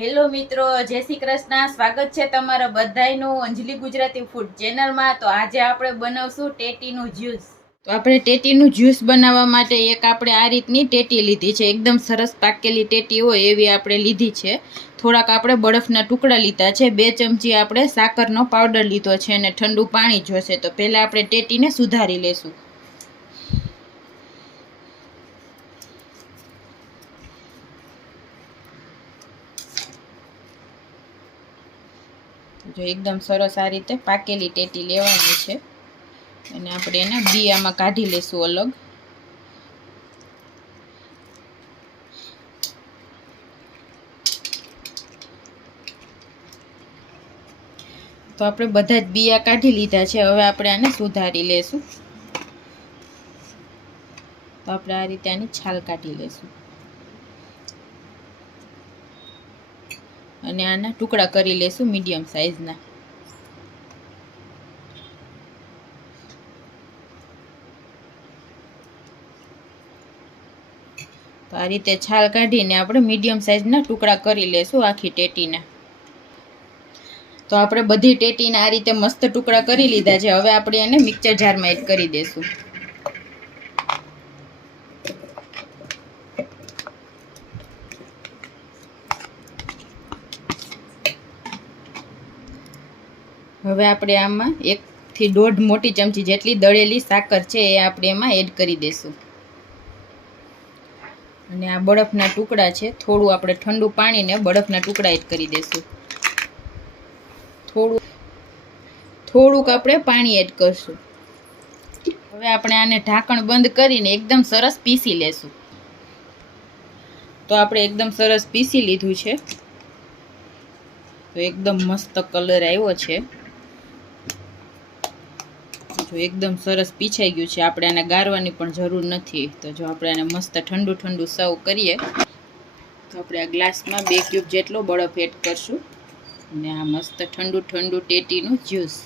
Hello મિત્રો, જય શ્રી કૃષ્ણ. સ્વાગત છે તમારા બધાયનું અંજલિ ગુજરાતી ફૂડ ચેનલમાં તો આજે આપણે બનાવશું ટેટીનું જ્યુસ તો આપણે ટેટીનું જ્યુસ બનાવવા માટે એક આપણે આ રીતની ટેટી લીધી છે. એકદમ સરસ પાકેલી ટેટી હોય એવી આપણે લીધી છે. થોડાક આપણે બરફના ટુકડા લીધા છે. બે ચમચી આપણે સાકરનો પાવડર લીધો છે અને ઠંડુ પાણી જોશે. તો પહેલાં આપણે ટેટીને સુધારી લેશું. જો એકદમ સરસ આ રીતે પાકેલી ટેટી લેવાની છે. અને આપણે એને બિયામાં કાઢી લેશું અલગ. તો આપણે બધા જ બિયા કાઢી લીધા છે. હવે આપણે આને સુધારી લેશું. તો આપણે આ રીતે આની છાલ કાઢી લેશું. અને આના ટુકડા કરી લેશું મીડિયમ સાઇઝના તો આ રીતે છાલ કાઢીને આપણે મીડિયમ સાઇઝના ટુકડા કરી લેશું આખી ટેટીના. તો આપણે બધી ટેટીને આ રીતે મસ્ત ટુકડા કરી લીધા છે. હવે આપણે એને મિક્સર જારમાં એડ કરી દઈશું હવે આપણે આમાં એકથી દોઢ મોટી ચમચી જેટલી દળેલી સાકર છે એ આપણે એમાં એડ કરી દઈશું. અને આ બરફના ટુકડા છે, થોડું આપણે ઠંડુ પાણીને બરફના ટુકડા એડ કરી દઈશું. થોડું, થોડુંક આપણે પાણી એડ કરશું. હવે આપણે આને ઢાંકણ બંધ કરીને એકદમ સરસ પીસી લેશું. તો આપણે એકદમ સરસ પીસી લીધું છે. તો એકદમ મસ્ત કલર આવ્યો છે. જો એકદમ સરસ પીછાઈ ગયું છે. આપણે આને ગારવાની પણ જરૂર નથી. તો જો આપણે આને મસ્ત ઠંડુ ઠંડુ સર્વ કરીએ, તો આપણે આ ગ્લાસમાં બે ક્યુબ જેટલો બરફ એડ કરશું. અને આ મસ્ત ઠંડુ ઠંડુ ટેટીનું જ્યુસ.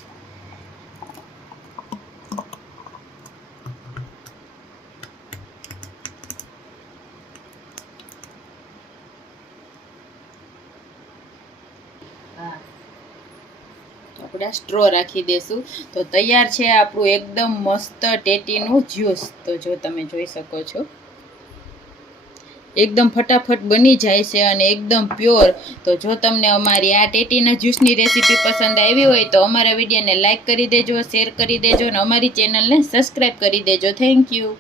આપણે સ્ટ્રો રાખી દેશું. તો તૈયાર છે આપણું એકદમ મસ્ત ટેટીનું જ્યુસ. તો જો તમે જોઈ શકો છો. એકદમ ફટાફટ બની જાય છે અને એકદમ પ્યોર. તો જો તમને અમારી આ ટેટીના જ્યુસની રેસીપી પસંદ આવી હોય તો અમારા વિડીયોને લાઇક કરી દેજો, શેર કરી દેજો અને અમારી ચેનલને સબસ્ક્રાઈબ કરી દેજો. Thank you.